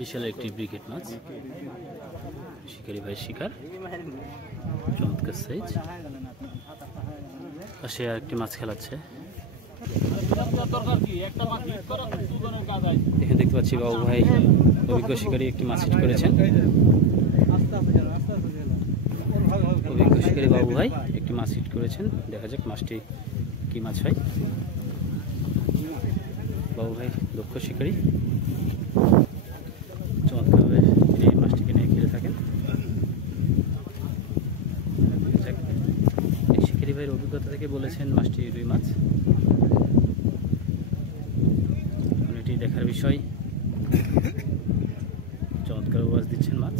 বিশাল একটি ব্রিকেট মাছ, শিকারি ভাই শিকার, চমৎকার সাইজ। পাশে আর একটি মাছ খেলাচ্ছে। এখানে দেখতে পাচ্ছি বাবু ভাই অভিজ্ঞ শিকারী একটি মাছ হিট করেছেন। অভিজ্ঞ শিকারী বাবু ভাই একটি মাছ হিট করেছেন। দেখা যাক মাছটি কি মাছ হয়। বাবু ভাই দক্ষ শিকারী, চমৎকারভাবে এই মাছটিকে নিয়ে খেলে থাকেন। শিকারী ভাইয়ের অভিজ্ঞতা থেকে বলেছেন মাছটি রুই মাছ। এটি দেখার বিষয়। চমৎকার আওয়াজ দিচ্ছেন মাছ।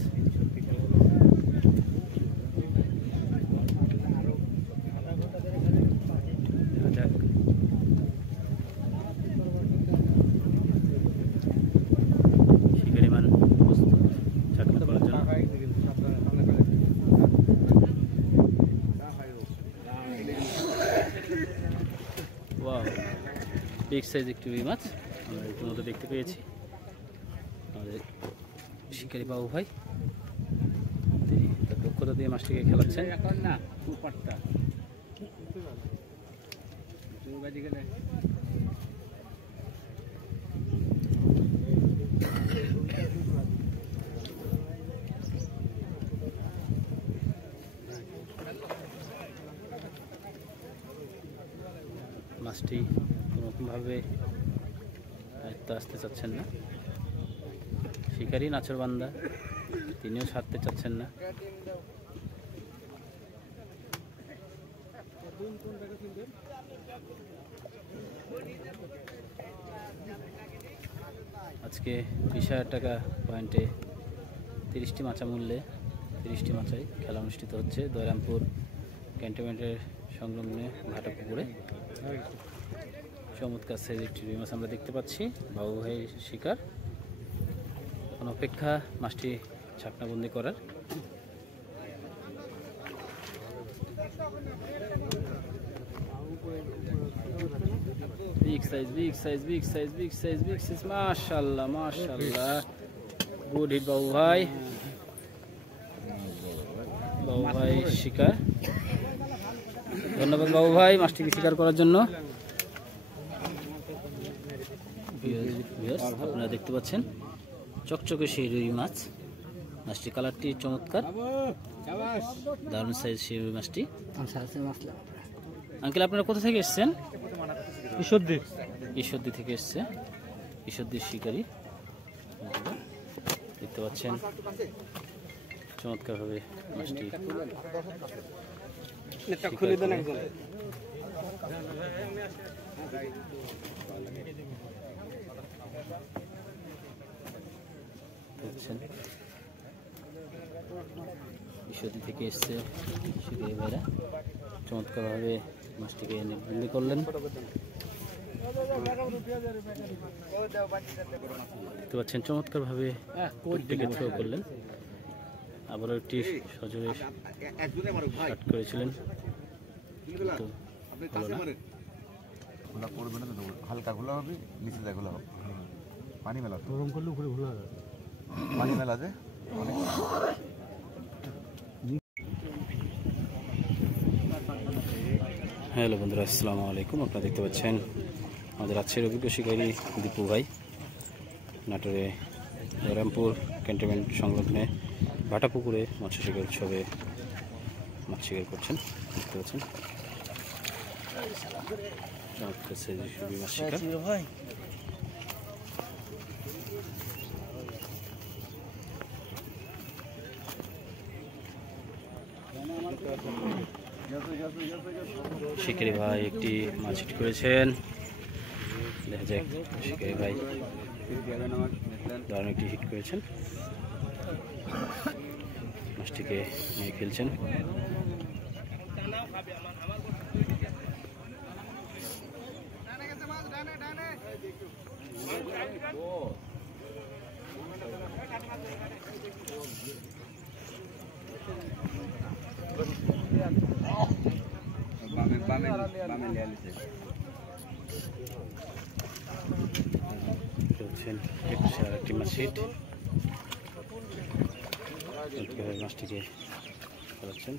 শিকারি মান প্রস্তুত চাকরি করার জন্য। ওয়াও, বিগ সাইজ একটি রুই মাছ আমরা ইতিমধ্যে দেখতে পেয়েছি। আমাদের শিকারি বাবু ভাই তিনি তার দক্ষতা দিয়ে মাছটিকে খেলাচ্ছেন। মাছটি কোনোরকমভাবে আয়ত্তে আসতে চাচ্ছেন না। শিকারি নাচরবান্দা, তিনিও ছাড়তে চাচ্ছেন না। আজকে 20,000 টাকা পয়েন্টে 30টি মাচা মূল্যে 30টি মাচায় খেলা অনুষ্ঠিত হচ্ছে দয়রামপুর ক্যান্টনমেন্টের সংলগ্নে ভাটাপুকুরে। চমৎকার সাইজ একটি রুই মাছ আমরা দেখতে পাচ্ছি। বাবু ভাই শিকার, এখন অপেক্ষা মাছটি ছাকনাবন্দি করার। Big size, big size, big size, big size, big size, মাশাআল্লাহ মাশাআল্লাহ, গুড হিট বাবু ভাই। বাবু ভাই শিকার, ধন্যবাদ বাবু ভাই মাছটিকে শিকার করার জন্য। আপনারা দেখতে পাচ্ছেন চকচকে সেই রুই মাছ। মাছটি কালারটি চমৎকার, দারুণ সাইজ সেই রুই মাছটি। আঙ্কেল আপনারা কোথা থেকে এসছেন? ঈশ্বরদী থেকে এসছে, ঈশ্বরদীর শিকারি। দেখতে পাচ্ছেন চমৎকারভাবে মাছটি ঈশ্বরদী থেকে এসছে শিকারি ভাইরা, চমৎকারভাবে মাছটিকে বন্দি করলেন। দেখতে পাচ্ছেন চমৎকারভাবে থ্রো করলেন। আবারও একটি সজোরে শাট করেছিলেন, হালকা ঘোলা হবে, নিচে যায় ঘোলা হবে। পানি মেলা গরম করলে উপরে ঘোলা হবে, পানি মেলা যে। হ্যালো বন্ধুরা, আসসালামু আলাইকুম। আপনারা দেখতে পাচ্ছেন আমাদের আজকের অভিজ্ঞ শিকারী দীপু ভাই নাটোরে দয়রামপুর ক্যান্টনমেন্ট সংলগ্নে ভাটাপুকুরে মৎস্য শিকার উৎসবে মাছ শিকার করছেন। দেখতে পাচ্ছেন চমৎকার সাইজের মাছ শিকার। শিকারি ভাই একটি মাছ হিট করেছেন। দেখা যাক শিকারি ভাই দারুণ একটি হিট করেছেন, মাছটিকে নিয়ে খেলছেন। চলছেন একটি মাছ হিট মাছটিকে ফেলাচ্ছেন।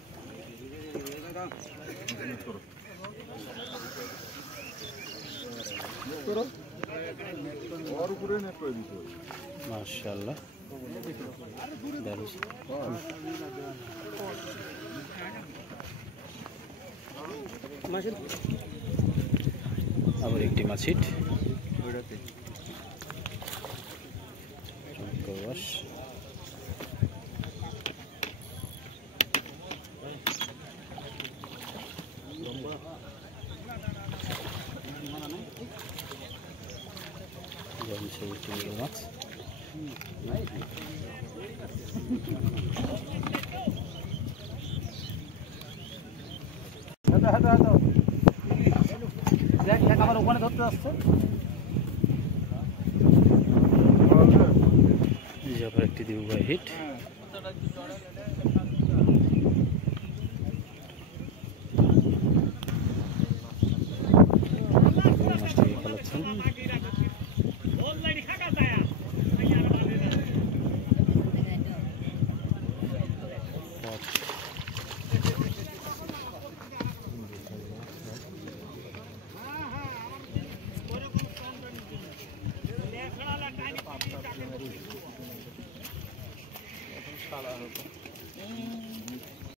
মাশাআল্লাহ আবার একটি মাছ হিট। মাছ আমার ওখানে ধরতে আসছে। একটি দিবু ভাই হিট।